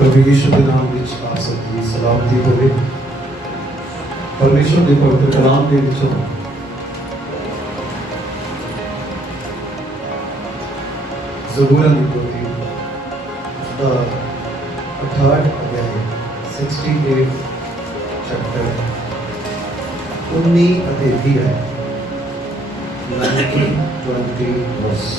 प्रभु यीशु के नाम ਵਿੱਚ ਆਪ ਸਭ ਦੀ ਸਲਾਮਤੀ ਹੋਵੇ। ਪਰਮੇਸ਼ਰ ਦੇ ਪਵਿੱਤਰ ਕਲਾਮ ਦੇ ਵਿੱਚੋਂ ਜ਼ਬੂਰਾਂ ਦੀ ਪੋਥੀ ਦਾ 68 ਅਧਿਆਇ 68 ਚੈਪਟਰ 19 ਅਤੇ 20 ਹੈ 19-20 verse।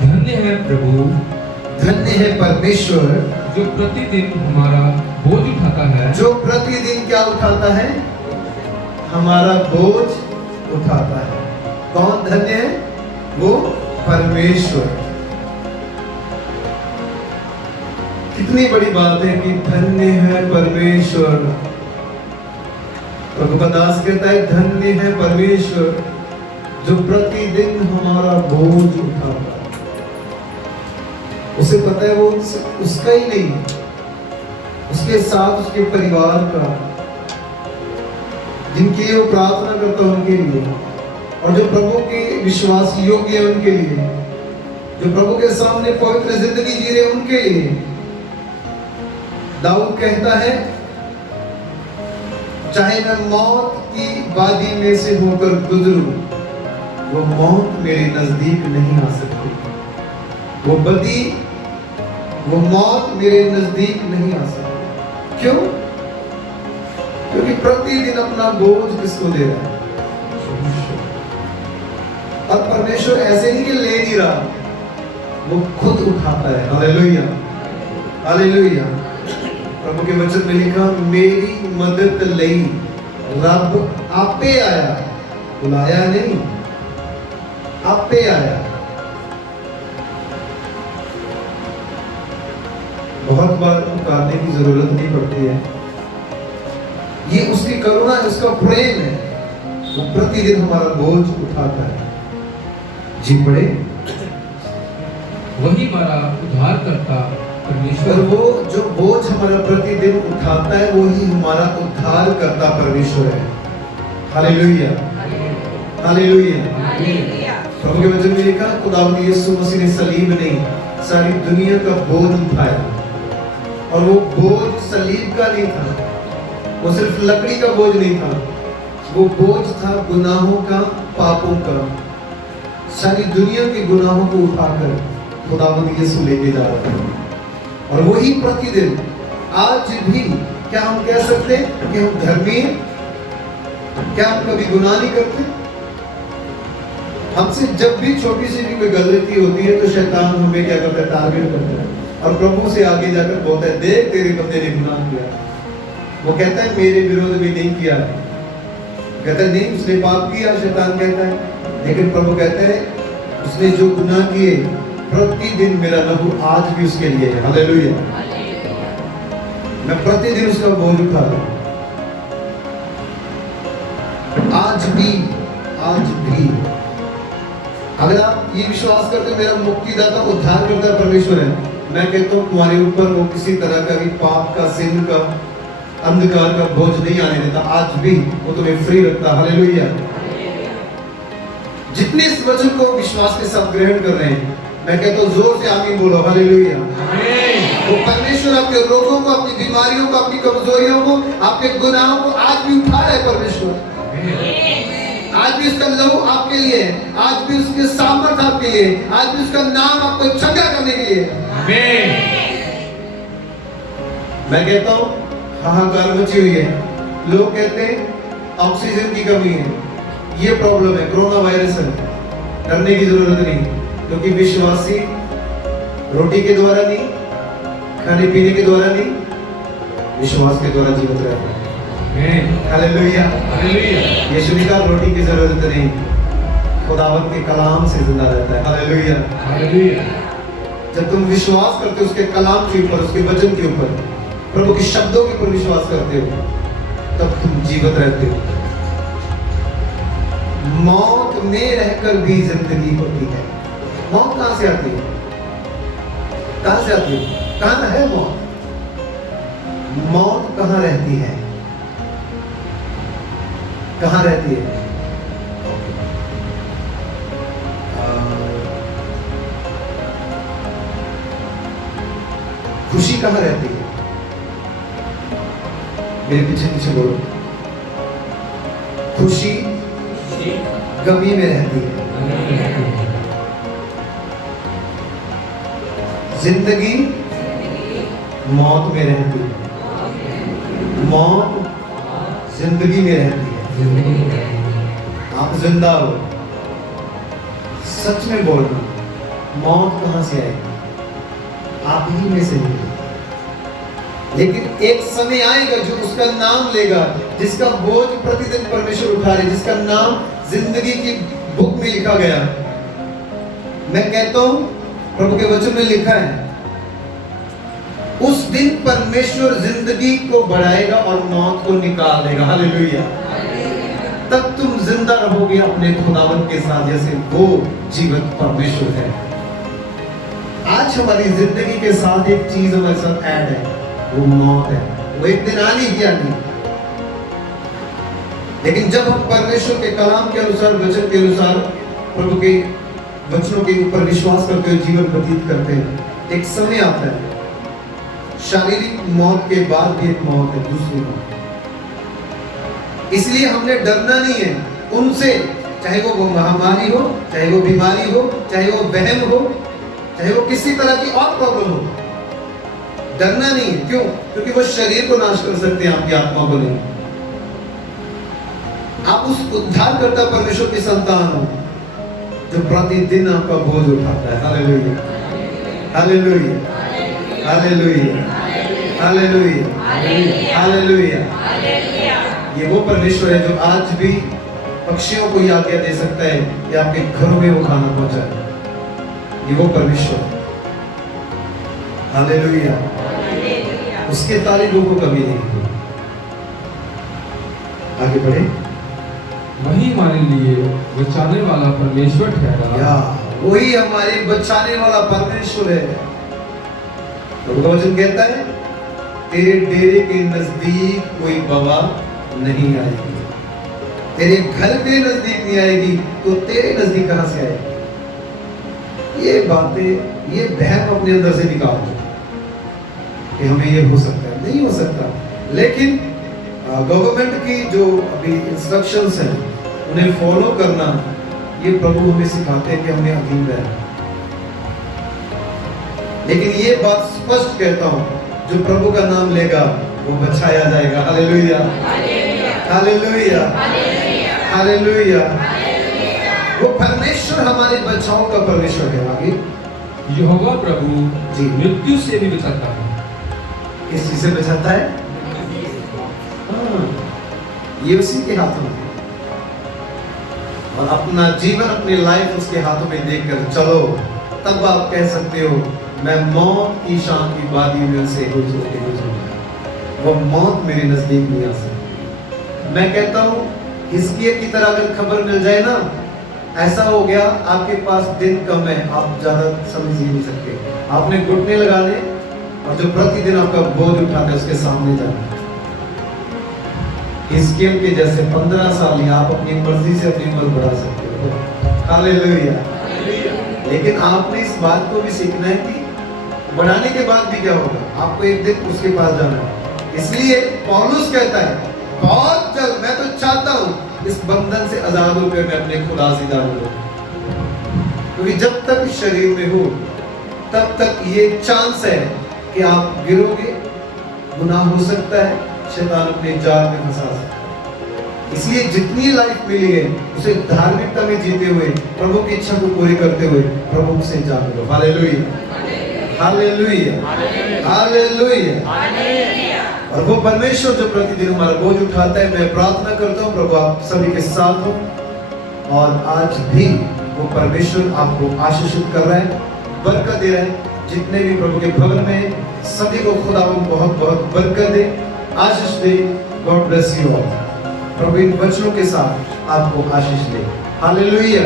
धन्य है प्रभु, धन्य है परमेश्वर जो प्रतिदिन हमारा बोझ उठाता है। जो प्रतिदिन क्या उठाता है? हमारा बोझ उठाता है। कौन धन्य है? वो परमेश्वर। कितनी बड़ी बात है कि धन्य है परमेश्वर। प्रभु का दास कहता है धन्य है परमेश्वर जो प्रतिदिन हमारा बोझ उठाता है। उसे पता है वो उसका ही नहीं, उसके साथ उसके परिवार का, जिनके लिए वो प्रार्थना करता है उनके लिए, और जो प्रभु के विश्वास योग्य है उनके लिए, जो प्रभु के सामने पवित्र जिंदगी जी रहे उनके लिए। दाऊद कहता है चाहे मैं मौत की वादी में से होकर गुजरूं, वो मौत मेरे नजदीक नहीं आ सकती। वो बदी, वो मौत मेरे नजदीक नहीं आ सकती। क्यों? क्योंकि प्रतिदिन अपना बोझ किसको दे रहा है? और परमेश्वर ऐसे नहीं कि ले नहीं रहा, वो खुद उठाता है। Hallelujah, hallelujah. प्रभु के वचन में लिखा मेरी मदद लई रब आपे आया, बुलाया नहीं, आपे आया। बहुत बार पुकारने की जरूरत नहीं पड़ती है, ये उसकी करुणा है, उसका प्रेम है। वो प्रतिदिन हमारा बोझ उठाता है। जी पढ़े। वही हमारा उद्धार करता परमेश्वर। और वो जो बोझ हमारा प्रतिदिन उठाता है वही हमारा उद्धार करता परमेश्वर है। Hallelujah, hallelujah. प्रभु के वचन में लिखा खुदावंद यीशु मसीह ने सलीब नहीं सारी दुनिया का बोझ उठाया, और वो बोझ सलीब का नहीं था, वो सिर्फ लकड़ी का बोझ नहीं था, वो बोझ था गुनाहों का, पापों का। सारी दुनिया के गुनाहों को उठाकर खुदावंद यीशु लेके जा रहा था। और वही प्रतिदिन आज भी क्या हम कह सकते हैं कि हम धर्मी हैं? क्या हम कभी गुनाह नहीं करते? हमसे जब भी छोटी सी भी कोई गलती होती है तो शैतान हमें क्या करता है? टारगेट करता है, और प्रभु से आगे जाकर बोलता है देख तेरे बंदे ने गुनाह किया। वो कहता है मेरे विरोध में नहीं किया, कहता है नहीं उसने पाप किया, शैतान कहता है। लेकिन प्रभु कहता है उसने जो गुनाह किए प्रतिदिन मेरा लहू आज भी उसके लिए है। हालेलुया। मैं प्रतिदिन उसका बोझ उठाता हूं, आज भी, आज भी। अगर आप ये विश्वास करते मेरा मुक्तिदाता उद्धार करता परमेश्वर है, मैं कहता हूं तुम्हारे ऊपर वो किसी तरह का भी पाप का, सिन का, अंधकार का बोझ नहीं आने देता। आज भी वो तुम्हें फ्री रखता। हालेलुया। जितने इस वचन को विश्वास के साथ ग्रहण कर रहे हैं, मैं कहता हूं जोर से आमीन बोलो। हालेलुया। वो परमेश्वर आपके रोगों को, आपकी बीमारियों को, आपकी कमजोरियों को, आपके गुनाहों को आज भी उठा रहा है परमेश्वर। आज भी उसका लहू आपके लिए है, आज भी उसके सामर्थ आपके लिए, आज भी उसका नाम आपको चंगा करने के लिए। मैं कहता हूं हाहाकार मची हुई है। लोग कहते हैं ऑक्सीजन की कमी है, ये प्रॉब्लम है, कोरोना वायरस है। डरने की जरूरत नहीं, क्योंकि विश्वासी रोटी के द्वारा नहीं, खाने पीने के द्वारा नहीं, विश्वास के द्वारा जीवित रहता है। Hallelujah, hallelujah. यीशु ने कहा रोटी की जरूरत नहीं, खुदावंद के कलाम से जिंदा रहता है। Hallelujah, hallelujah. जब तुम विश्वास करते हो उसके कलाम के ऊपर, उसके वचन के ऊपर, प्रभु के शब्दों के ऊपर विश्वास करते हो, तब तुम जीवित रहते हो। मौत में रहकर भी जिंदगी होती है। मौत कहां से आती है? कहां से आती है? कहां है मौत? मौत कहां रहती है? कहां रहती है? खुशी कहाँ रहती है? मेरे पीछे पीछे बोलो। खुशी गमी में रहती है। जिंदगी मौत में रहती है। मौत जिंदगी में रहती है। आप जिंदा हो, सच में बोलना, मौत कहां से आएगी? आप ही में से नहीं। लेकिन एक समय आएगा जो उसका नाम लेगा, जिसका बोझ प्रतिदिन परमेश्वर उठा रहे, जिसका नाम जिंदगी की बुक में लिखा गया। मैं कहता हूं, प्रभु के वचन में लिखा है, उस दिन परमेश्वर जिंदगी को बढ़ाएगा और मौत को निकाल देगा। हालेलुया। तब तुम जिंदा रहोगे अपने खुदावन के साथ, जैसे वो जीवित परमेश्वर है। आज हमारी जिंदगी के साथ एक चीज हमारे साथ ऐड है, वो मौत है। वो एक दिन आनी ही आनी। लेकिन जब हम परमेश्वर के कलाम के अनुसार, वचन के अनुसार, प्रभु के वचनों के ऊपर विश्वास करते हुए जीवन व्यतीत करते हैं, एक समय आता है, शारीरिक मौत के बाद भी एक मौत है, दूसरी मौत। इसलिए हमने डरना नहीं है उनसे, चाहे वो महामारी हो, चाहे वो बीमारी हो, चाहे वो वहम हो, चाहे वो किसी तरह की और प्रॉब्लम हो। डरना नहीं है। क्यों? क्योंकि वो शरीर को नाश कर सकते हैं, आपकी आत्मा को नहीं। आप उस उद्धारकर्ता परमेश्वर की संतान हो जो प्रतिदिन आपका बोझ उठाता है। Hallelujah, hallelujah, hallelujah, hallelujah, hallelujah. ये वो परमेश्वर है जो आज भी पक्षियों को ये आज्ञा दे सकता है कि आपके घरों में वो खाना पहुंचाए। ये वो परमेश्वर, हालेलुया। उसके तालीबों को कभी नहीं हुई। आगे बढ़े। वही हमारे लिए बचाने वाला परमेश्वर ठहरा। या वही हमारे बचाने वाला परमेश्वर है। प्रभु का वचन कहता है, तेरे डेरे के नजदीक कोई बवा नहीं आएगी, तेरे घर के नजदीक नहीं आएगी, तो तेरे नजदीक कहां से आएगी? ये बातें, ये वहम अपने अंदर से निकाल दो कि हमें ये हो सकता है। नहीं हो सकता। लेकिन गवर्नमेंट की जो अभी इंस्ट्रक्शंस हैं, उन्हें फॉलो करना, ये प्रभु हमें सिखाते हैं कि हमें अधीन रहना। लेकिन ये बात स्पष्ट कहता हूं, जो प्रभु का नाम लेगा वो बचाया जाएगा। Hallelujah, hallelujah, hallelujah. वो परमेश्वर हमारे बचाव का परमेश्वर है। आगे, यहोवा प्रभु जी मृत्यु से भी बचाता है। किस चीज से बचाता है? हाँ, ये उसी के हाथों में। और अपना जीवन, अपनी लाइफ उसके हाथों में देखकर चलो, तब आप कह सकते हो, मैं मौत की शान की वादी में से गुजरूंगा, वो मौत मेरे नजदीक नहीं आ सकती। मैं कहता हूँ, हिजकिय्याह की तरह अगर खबर मिल जाए ना, ऐसा हो गया आपके पास दिन कम है, आप ज्यादा समझ ही नहीं सकते, आपने घुटने लगाने और जो प्रतिदिन आपका बोझ उठाता है उसके सामने जाना। हिजकिय्याह के जैसे 15 साल या आप अपनी मर्जी से अपनी उम्र बढ़ा सकते हो। हालेलुया। लेकिन आपने इस बात को भी सीखना है कि बढ़ाने के बाद भी क्या होगा, आपको एक दिन उसके पास जाना है। इसलिए पौलुस कहता है, बहुत जल्द मैं तो चाहता हूं इस बंधन से आजाद होकर मैं अपने खुदा से जाऊंगा। क्योंकि जब तक शरीर में हो तब तक ये चांस है कि आप गिरोगे, गुनाह हो सकता है, शैतान अपने जाल में फंसा सकता है। इसलिए जितनी लाइफ मिली है उसे धार्मिकता में जीते हुए, प्रभु की इच्छा को पूरी करते हुए प्रभु से जान लो। Hallelujah, hallelujah, hallelujah. और वो परमेश्वर जो प्रतिदिन हमारा बोझ उठाता है, मैं प्रार्थना करता हूँ प्रभु आप सभी के साथ हो, और आज भी वो परमेश्वर आपको आशीषित कर रहा है, बरकत दे रहा है। जितने भी प्रभु के भवन में, सभी को खुदा बहुत बहुत बरकत दे, आशीष दे। God bless you all. प्रभु इन वचनों के साथ आपको आशीष दे। हालेलुया।